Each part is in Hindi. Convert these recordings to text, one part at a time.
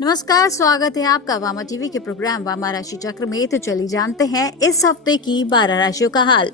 नमस्कार, स्वागत है आपका वामा टीवी के प्रोग्राम वामा राशि चक्र में। तो चलिए जानते हैं इस हफ्ते की 12 राशियों का हाल।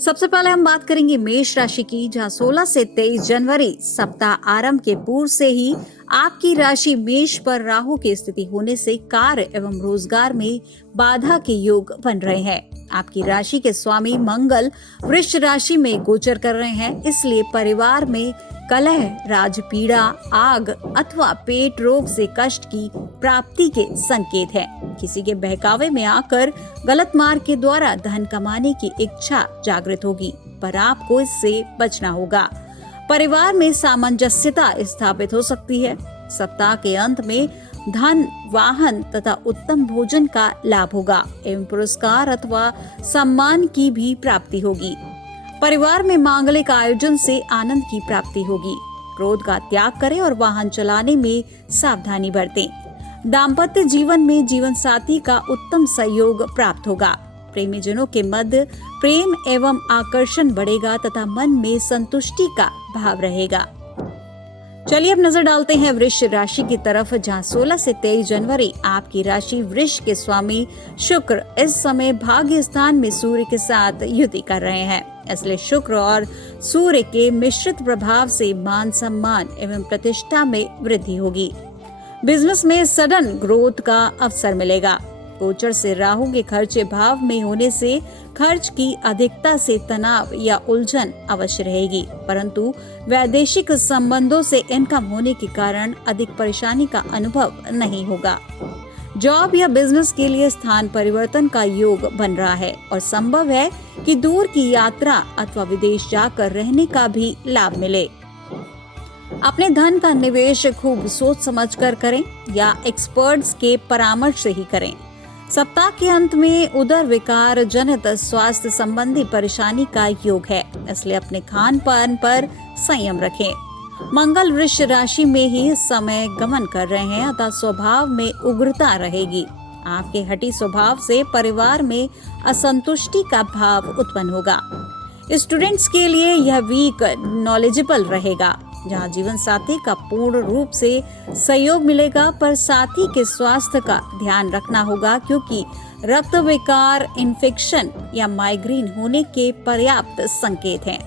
सबसे पहले हम बात करेंगे मेष राशि की, जहां 16 से 23 जनवरी सप्ताह आरंभ के पूर्व से ही आपकी राशि मेष पर राहु की स्थिति होने से कार्य एवं रोजगार में बाधा के योग बन रहे हैं। आपकी राशि के स्वामी मंगल वृष राशि में गोचर कर रहे हैं, इसलिए परिवार में कलह, राजपीड़ा, आग अथवा पेट रोग से कष्ट की प्राप्ति के संकेत है। किसी के बहकावे में आकर गलत मार्ग के द्वारा धन कमाने की इच्छा जागृत होगी, पर आपको इससे बचना होगा। परिवार में सामंजस्यता स्थापित हो सकती है। सप्ताह के अंत में धन, वाहन तथा उत्तम भोजन का लाभ होगा एवं पुरस्कार अथवा सम्मान की भी प्राप्ति होगी। परिवार में मांगलिक आयोजन से आनंद की प्राप्ति होगी। क्रोध का त्याग करें और वाहन चलाने में सावधानी बरतें। दाम्पत्य जीवन में जीवन साथी का उत्तम सहयोग प्राप्त होगा। प्रेमी जनों के मध्य प्रेम एवं आकर्षण बढ़ेगा तथा मन में संतुष्टि का भाव रहेगा। चलिए अब नजर डालते हैं वृष राशि की तरफ, जहां 16 से 23 जनवरी आपकी राशि वृष के स्वामी शुक्र इस समय भाग्य स्थान में सूर्य के साथ युति कर रहे हैं। इसलिए शुक्र और सूर्य के मिश्रित प्रभाव से मान सम्मान एवं प्रतिष्ठा में वृद्धि होगी। बिजनेस में सडन ग्रोथ का अवसर मिलेगा। गोचर से राहु के खर्चे भाव में होने से खर्च की अधिकता से तनाव या उलझन अवश्य रहेगी, परंतु वैदेशिक संबंधों से इनकम होने के कारण अधिक परेशानी का अनुभव नहीं होगा। जॉब या बिजनेस के लिए स्थान परिवर्तन का योग बन रहा है और संभव है कि दूर की यात्रा अथवा विदेश जाकर रहने का भी लाभ मिले। अपने धन का निवेश खूब सोच समझकर करें या एक्सपर्ट्स के परामर्श से ही करें। सप्ताह के अंत में उदर विकार जनित स्वास्थ्य संबंधी परेशानी का योग है, इसलिए अपने खान पान पर संयम रखें। मंगल वृष राशि में ही समय गमन कर रहे हैं, अतः स्वभाव में उग्रता रहेगी। आपके हठी स्वभाव से परिवार में असंतुष्टि का भाव उत्पन्न होगा। स्टूडेंट्स के लिए यह वीक नॉलेजेबल रहेगा, जहां जीवन साथी का पूर्ण रूप से सहयोग मिलेगा, पर साथी के स्वास्थ्य का ध्यान रखना होगा, क्योंकि रक्त विकार, इन्फेक्शन या माइग्रेन होने के पर्याप्त संकेत हैं।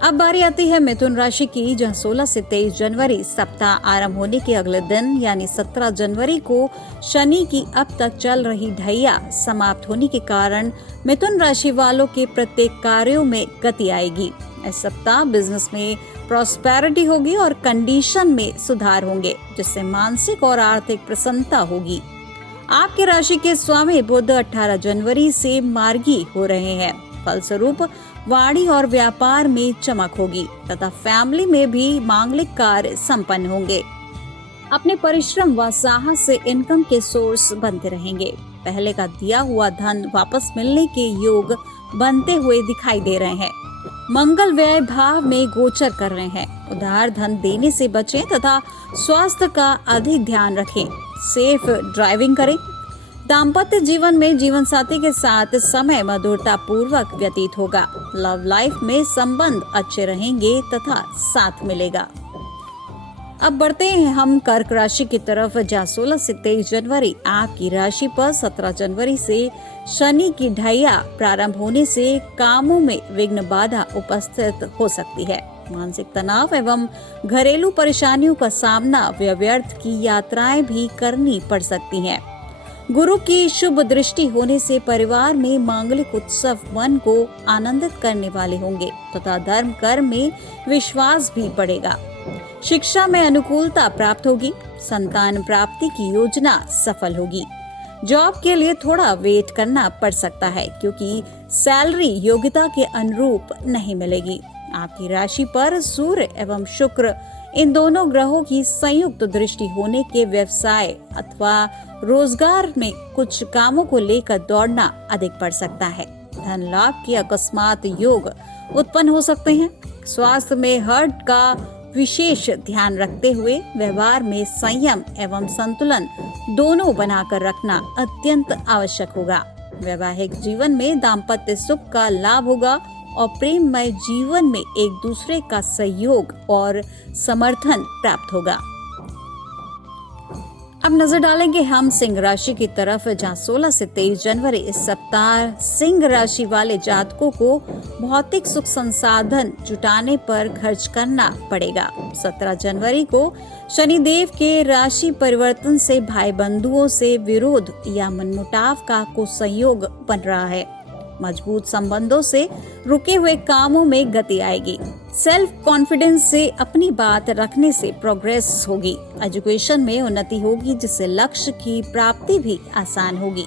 अब बारी आती है मिथुन राशि की, जहां 16 से 23 जनवरी सप्ताह आरंभ होने के अगले दिन यानी 17 जनवरी को शनि की अब तक चल रही ढैया समाप्त होने के कारण मिथुन राशि वालों के प्रत्येक कार्यों में गति आएगी। इस सप्ताह बिजनेस में प्रॉस्पेरिटी होगी और कंडीशन में सुधार होंगे, जिससे मानसिक और आर्थिक प्रसन्नता होगी। आपके राशि के स्वामी बुध 18 जनवरी से मार्गी हो रहे हैं। फलस्वरूप वाणी और व्यापार में चमक होगी तथा फैमिली में भी मांगलिक कार्य संपन्न होंगे। अपने परिश्रम व साहस से इनकम के सोर्स बनते रहेंगे। पहले का दिया हुआ धन वापस मिलने के योग बनते हुए दिखाई दे रहे हैं। मंगल व्यय भाव में गोचर कर रहे हैं। उधार धन देने से बचें तथा स्वास्थ्य का अधिक ध्यान रखें। सेफ ड्राइविंग करें। दाम्पत्य जीवन में जीवन साथी के साथ समय मधुरता पूर्वक व्यतीत होगा। लव लाइफ में संबंध अच्छे रहेंगे तथा साथ मिलेगा। अब बढ़ते हैं हम कर्क राशि की तरफ, जहाँ 16 से 23 जनवरी आपकी राशि पर 17 जनवरी से शनि की ढैया प्रारंभ होने से कामों में विघ्न बाधा उपस्थित हो सकती है। मानसिक तनाव एवं घरेलू परेशानियों का सामना, व्यर्थ की यात्राएं भी करनी पड़ सकती हैं। गुरु की शुभ दृष्टि होने से परिवार में मांगलिक उत्सव मन को आनंदित करने वाले होंगे तथा धर्म कर्म में विश्वास भी बढ़ेगा। शिक्षा में अनुकूलता प्राप्त होगी। संतान प्राप्ति की योजना सफल होगी। जॉब के लिए थोड़ा वेट करना पड़ सकता है, क्योंकि सैलरी योग्यता के अनुरूप नहीं मिलेगी। आपकी राशि पर सूर्य एवं शुक्र इन दोनों ग्रहों की संयुक्त दृष्टि होने के व्यवसाय अथवा रोजगार में कुछ कामों को लेकर दौड़ना अधिक पड़ सकता है। धन लाभ के अकस्मात योग उत्पन्न हो सकते हैं। स्वास्थ्य में हर्ट का विशेष ध्यान रखते हुए व्यवहार में संयम एवं संतुलन दोनों बनाकर रखना अत्यंत आवश्यक होगा। वैवाहिक जीवन में दाम्पत्य सुख का लाभ होगा और प्रेममय जीवन में एक दूसरे का सहयोग और समर्थन प्राप्त होगा। अब नजर डालेंगे हम सिंह राशि की तरफ, जहां 16 से 23 जनवरी इस सप्ताह सिंह राशि वाले जातकों को भौतिक सुख संसाधन जुटाने पर खर्च करना पड़ेगा। 17 जनवरी को शनिदेव के राशि परिवर्तन से भाई बंधुओं से विरोध या मनमुटाव का कुसंयोग बन रहा है। मजबूत संबंधों से रुके हुए कामों में गति आएगी। सेल्फ कॉन्फिडेंस से अपनी बात रखने से प्रोग्रेस होगी। एजुकेशन में उन्नति होगी, जिससे लक्ष्य की प्राप्ति भी आसान होगी।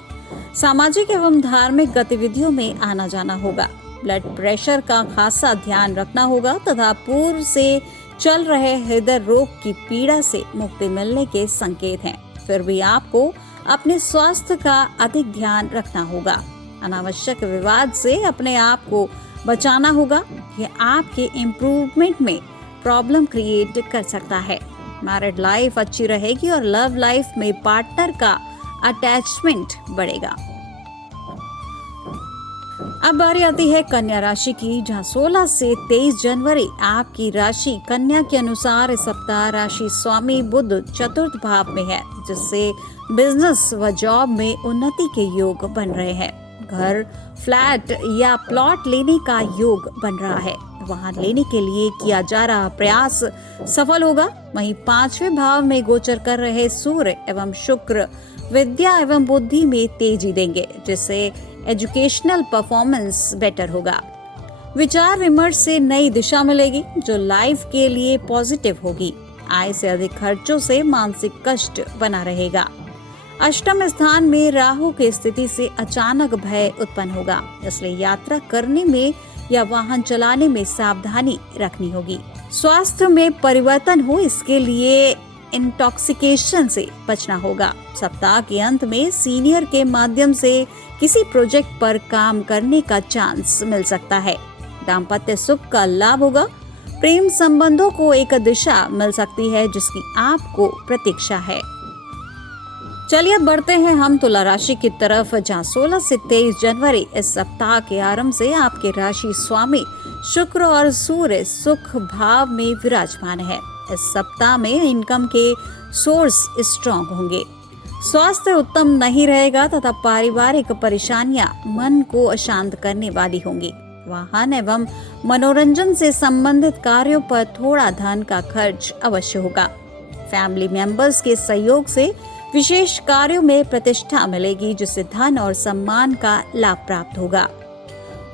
सामाजिक एवं धार्मिक गतिविधियों में आना जाना होगा। ब्लड प्रेशर का खासा ध्यान रखना होगा तथा पूर्व से चल रहे हृदय रोग की पीड़ा से मुक्ति मिलने के संकेत हैं। फिर भी आपको अपने स्वास्थ्य का अधिक ध्यान रखना होगा। अनावश्यक विवाद से अपने आप को बचाना होगा। यह आपके इम्प्रूवमेंट में प्रॉब्लम क्रिएट कर सकता है। मैरिड लाइफ अच्छी रहेगी और लव लाइफ में पार्टनर का अटैचमेंट बढ़ेगा। अब बारी आती है कन्या राशि की, जहां 16 से 23 जनवरी आपकी राशि कन्या के अनुसार इस सप्ताह राशि स्वामी बुध चतुर्थ भाव में है, जिससे बिजनेस व जॉब में उन्नति के योग बन रहे हैं। घर, फ्लैट या प्लॉट लेने का योग बन रहा है। वहां लेने के लिए किया जा रहा प्रयास सफल होगा। वहीं 5वें भाव में गोचर कर रहे सूर्य एवं शुक्र विद्या एवं बुद्धि में तेजी देंगे, जिससे एजुकेशनल परफॉर्मेंस बेटर होगा। विचार विमर्श से नई दिशा मिलेगी, जो लाइफ के लिए पॉजिटिव होगी। आय से अधिक खर्चों से मानसिक कष्ट बना रहेगा। अष्टम स्थान में राहु की स्थिति से अचानक भय उत्पन्न होगा, इसलिए यात्रा करने में या वाहन चलाने में सावधानी रखनी होगी। स्वास्थ्य में परिवर्तन हो, इसके लिए इंटॉक्सिकेशन से बचना होगा। सप्ताह के अंत में सीनियर के माध्यम से किसी प्रोजेक्ट पर काम करने का चांस मिल सकता है। दाम्पत्य सुख का लाभ होगा। प्रेम संबंधों को एक दिशा मिल सकती है, जिसकी आपको प्रतीक्षा है। चलिए अब बढ़ते हैं हम तुला राशि की तरफ, जहां 16 से 23 जनवरी इस सप्ताह के आरंभ से आपके राशि स्वामी शुक्र और सूर्य सुख भाव में विराजमान है। इस सप्ताह में इनकम के सोर्स स्ट्रॉन्ग होंगे। स्वास्थ्य उत्तम नहीं रहेगा तथा पारिवारिक परेशानियां मन को अशांत करने वाली होंगी। वाहन एवं मनोरंजन से संबंधित कार्यों पर थोड़ा धन का खर्च अवश्य होगा। फैमिली मेंबर्स के सहयोग से विशेष कार्यों में प्रतिष्ठा मिलेगी, जिससे धन और सम्मान का लाभ प्राप्त होगा।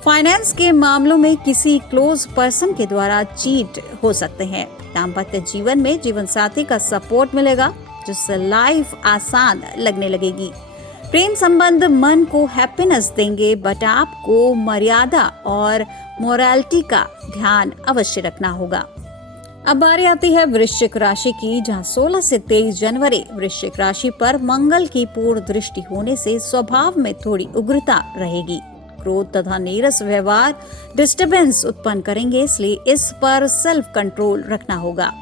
फाइनेंस के मामलों में किसी क्लोज पर्सन के द्वारा चीट हो सकते हैं। दाम्पत्य जीवन में जीवन साथी का सपोर्ट मिलेगा, जिससे लाइफ आसान लगने लगेगी। प्रेम संबंध मन को हैप्पीनेस देंगे, बट आपको मर्यादा और मोरालिटी का ध्यान अवश्य रखना होगा। अब बारी आती है वृश्चिक राशि की, जहां 16 से 23 जनवरी वृश्चिक राशि पर मंगल की पूर्ण दृष्टि होने से स्वभाव में थोड़ी उग्रता रहेगी। क्रोध तथा नीरस व्यवहार डिस्टरबेंस उत्पन्न करेंगे, इसलिए इस पर सेल्फ कंट्रोल रखना होगा।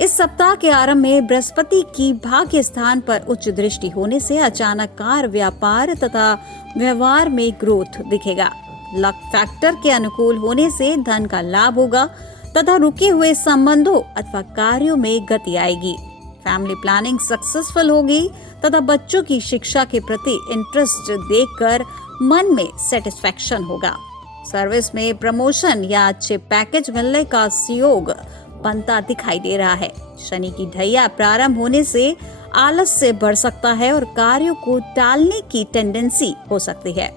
इस सप्ताह के आरंभ में बृहस्पति की भाग्य स्थान पर उच्च दृष्टि होने से अचानक कार, व्यापार तथा व्यवहार में ग्रोथ दिखेगा। लक फैक्टर के अनुकूल होने से धन का लाभ होगा तथा रुके हुए संबंधों अथवा कार्यों में गति आएगी। फैमिली प्लानिंग सक्सेसफुल होगी तथा बच्चों की शिक्षा के प्रति इंटरेस्ट देखकर मन में सेटिस्फैक्शन होगा। सर्विस में प्रमोशन या अच्छे पैकेज मिलने का योग बनता दिखाई दे रहा है। शनि की ढैया प्रारंभ होने से आलस से बढ़ सकता है और कार्यों को टालने की टेंडेंसी हो सकती है।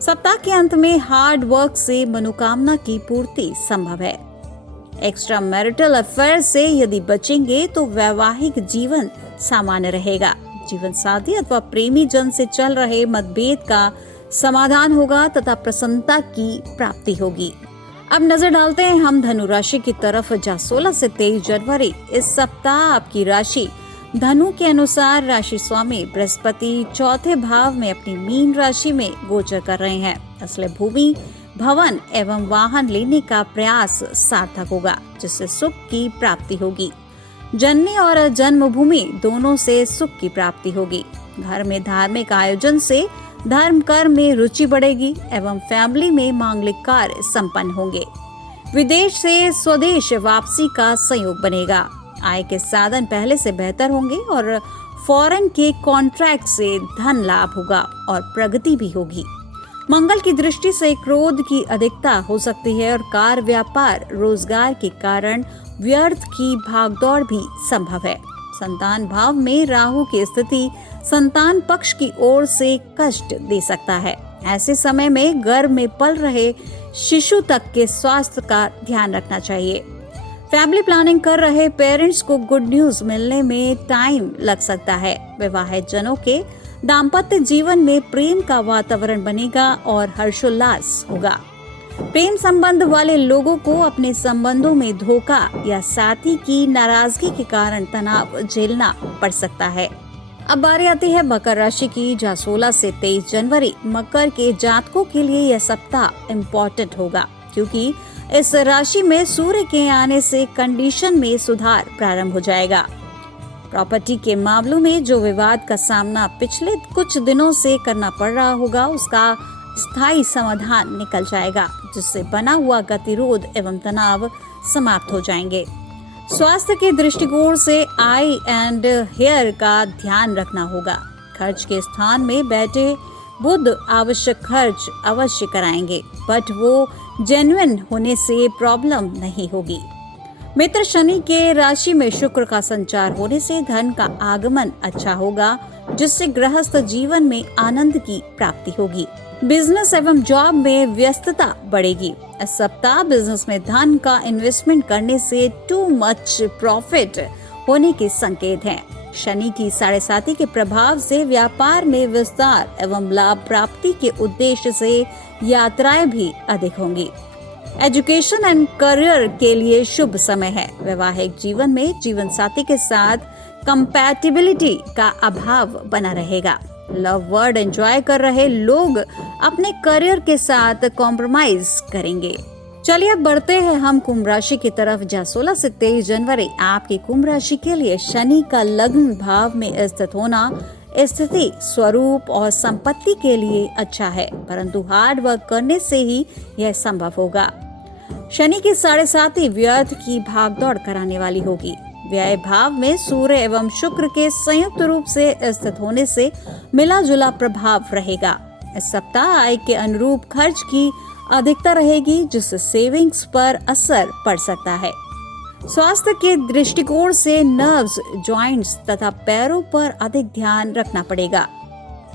सप्ताह के अंत में हार्ड वर्क से मनोकामना की पूर्ति संभव है। एक्स्ट्रा मैरिटल अफेयर से यदि बचेंगे तो वैवाहिक जीवन सामान्य रहेगा। जीवन साथी अथवा प्रेमी जन से चल रहे मतभेद का समाधान होगा तथा प्रसन्नता की प्राप्ति होगी। अब नजर डालते हैं हम धनु राशि की तरफ, जहाँ 16 से 23 जनवरी इस सप्ताह आपकी राशि धनु के अनुसार राशि स्वामी बृहस्पति चौथे भाव में अपनी मीन राशि में गोचर कर रहे हैं। इसलिए भूमि, भवन एवं वाहन लेने का प्रयास सार्थक होगा, जिससे सुख की प्राप्ति होगी। जननी और जन्मभूमि दोनों से सुख की प्राप्ति होगी। घर में धार्मिक आयोजन से धर्म कर्म में रुचि बढ़ेगी एवं फैमिली में मांगलिक कार्य संपन्न होंगे। विदेश से स्वदेश वापसी का संयोग बनेगा। आय के साधन पहले से बेहतर होंगे और फॉरेन के कॉन्ट्रैक्ट से धन लाभ होगा और प्रगति भी होगी। मंगल की दृष्टि से क्रोध की अधिकता हो सकती है और कार व्यापार रोजगार के कारण व्यर्थ की भागदौड़ भी संभव है। संतान भाव में राहु की स्थिति संतान पक्ष की ओर से कष्ट दे सकता है। ऐसे समय में गर्भ में पल रहे शिशु तक के स्वास्थ्य का ध्यान रखना चाहिए। फैमिली प्लानिंग कर रहे पेरेंट्स को गुड न्यूज मिलने में टाइम लग सकता है। विवाहित जनों के दाम्पत्य जीवन में प्रेम का वातावरण बनेगा और हर्षोल्लास होगा। प्रेम संबंध वाले लोगों को अपने संबंधों में धोखा या साथी की नाराजगी के कारण तनाव झेलना पड़ सकता है। अब बारी आती है मकर राशि की, जहाँ 16 से 23 जनवरी मकर के जातकों के लिए यह सप्ताह इम्पोर्टेंट होगा, क्योंकि इस राशि में सूर्य के आने से कंडीशन में सुधार प्रारंभ हो जाएगा। प्रॉपर्टी के मामलों में जो विवाद का सामना पिछले कुछ दिनों से करना पड़ रहा होगा, उसका स्थायी समाधान निकल जाएगा, जिससे बना हुआ गतिरोध एवं तनाव समाप्त हो जाएंगे। स्वास्थ्य के दृष्टिकोण से आई एंड हेयर का ध्यान रखना होगा। खर्च के स्थान में बैठे बुध आवश्यक खर्च अवश्य कराएंगे, बट वो जेन्युइन होने से प्रॉब्लम नहीं होगी। मित्र शनि के राशि में शुक्र का संचार होने से धन का आगमन अच्छा होगा, जिससे गृहस्थ जीवन में आनंद की प्राप्ति होगी। बिजनेस एवं जॉब में व्यस्तता बढ़ेगी। इस सप्ताह बिजनेस में धन का इन्वेस्टमेंट करने से टू मच प्रॉफिट होने के संकेत हैं। शनि की 7.5 के प्रभाव से व्यापार में विस्तार एवं लाभ प्राप्ति के उद्देश्य से यात्राएं भी अधिक होंगी। एजुकेशन एंड करियर के लिए शुभ समय है। वैवाहिक जीवन में जीवन साथी के साथ कंपैटिबिलिटी का अभाव बना रहेगा। लव वर्ड एंजॉय कर रहे लोग अपने करियर के साथ कॉम्प्रोमाइज करेंगे। चलिए अब बढ़ते हैं हम कुंभ राशि की तरफ, जहाँ 16 से 23 जनवरी आपकी कुंभ राशि के लिए शनि का लग्न भाव में स्थित होना स्थिति, स्वरूप और संपत्ति के लिए अच्छा है, परंतु हार्ड वर्क करने से ही यह संभव होगा। शनि की 7.5 व्यर्थ की भागदौड़ कराने वाली होगी। व्यय भाव में सूर्य एवं शुक्र के संयुक्त रूप से स्थित होने से मिला जुला प्रभाव रहेगा। इस सप्ताह आय के अनुरूप खर्च की अधिकता रहेगी, जिससे सेविंग्स पर असर पड़ सकता है। स्वास्थ्य के दृष्टिकोण से नर्व्स, जॉइंट्स तथा पैरों पर अधिक ध्यान रखना पड़ेगा।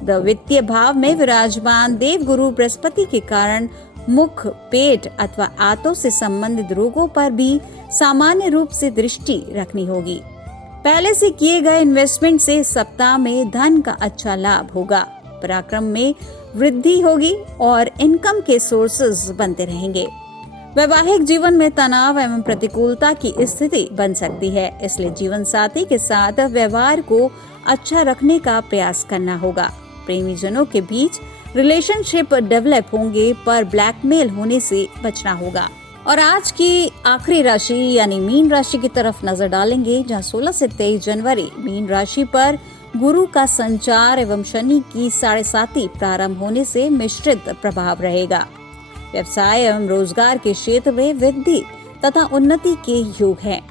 वित्तीय भाव में विराजमान देवगुरु बृहस्पति के कारण मुख, पेट अथवा आंतों से संबंधित रोगों पर भी सामान्य रूप से दृष्टि रखनी होगी। पहले से किए गए इन्वेस्टमेंट से सप्ताह में धन का अच्छा लाभ होगा। पराक्रम में वृद्धि होगी और इनकम के सोर्सेज बनते रहेंगे। वैवाहिक जीवन में तनाव एवं प्रतिकूलता की स्थिति बन सकती है, इसलिए जीवन साथी के साथ व्यवहार को अच्छा रखने का प्रयास करना होगा। प्रेमी जनों के बीच रिलेशनशिप डेवलप होंगे, पर ब्लैकमेल होने से बचना होगा। और आज की आखिरी राशि यानी मीन राशि की तरफ नजर डालेंगे, जहां 16 से 23 जनवरी मीन राशि पर गुरु का संचार एवं शनि की 7.5 प्रारंभ होने से मिश्रित प्रभाव रहेगा। व्यवसाय एवं रोजगार के क्षेत्र में वृद्धि तथा उन्नति के योग हैं।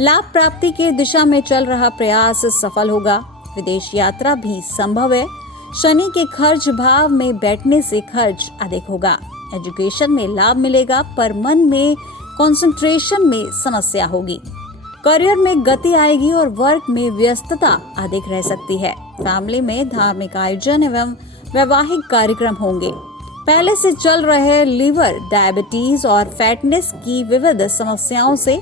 लाभ प्राप्ति के दिशा में चल रहा प्रयास सफल होगा। विदेश यात्रा भी संभव है। शनि के खर्च भाव में बैठने से खर्च अधिक होगा। एजुकेशन में लाभ मिलेगा, पर मन में कंसंट्रेशन में समस्या होगी। करियर में गति आएगी और वर्क में व्यस्तता अधिक रह सकती है। फैमिली में धार्मिक आयोजन एवं वैवाहिक कार्यक्रम होंगे। पहले से चल रहे लिवर, डायबिटीज और फैटनेस की विविध समस्याओं से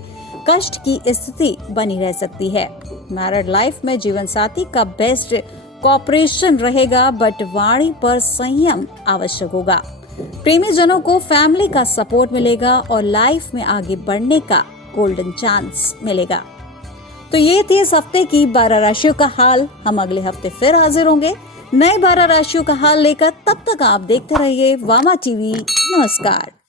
कष्ट की स्थिति बनी रह सकती है। मैरिड लाइफ में जीवन साथी का बेस्ट कॉपरेशन रहेगा, बट वाणी पर संयम आवश्यक होगा। प्रेमी जनों को फैमिली का सपोर्ट मिलेगा और लाइफ में आगे बढ़ने का गोल्डन चांस मिलेगा। तो ये थी इस हफ्ते की 12 राशियों का हाल। हम अगले हफ्ते फिर हाजिर होंगे नए 12 राशियों का हाल लेकर। तब तक आप देखते रहिए वामा टीवी। नमस्कार।